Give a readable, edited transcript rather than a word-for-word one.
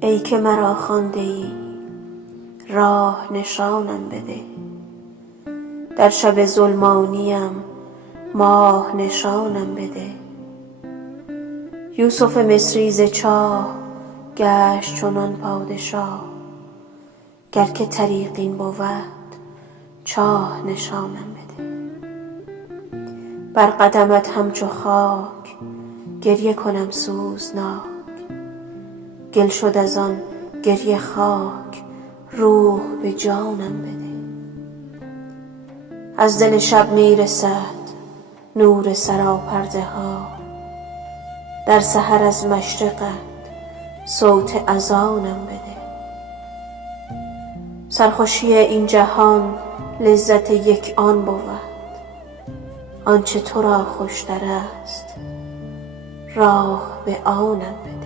ای که مرا خوانده ای راه نشانم بده. در شب ظلمانیم ماه نشانم بده. یوسف مصری ز چاه گشت چنان پادشاه، گر که طریق این بود چاه نشانم بده. بر قدمت همچو خاک گریه کنم سوزناک، گل شد از آن گریه خاک روح به جانم بده. از دل شب می رسد نور سراپرده ها، در سحر از مشرقت صوت اذانم بده. سرخوشی این جهان لذت یک آن بود، آنچه تو را خوشتر است راه به آنم بده.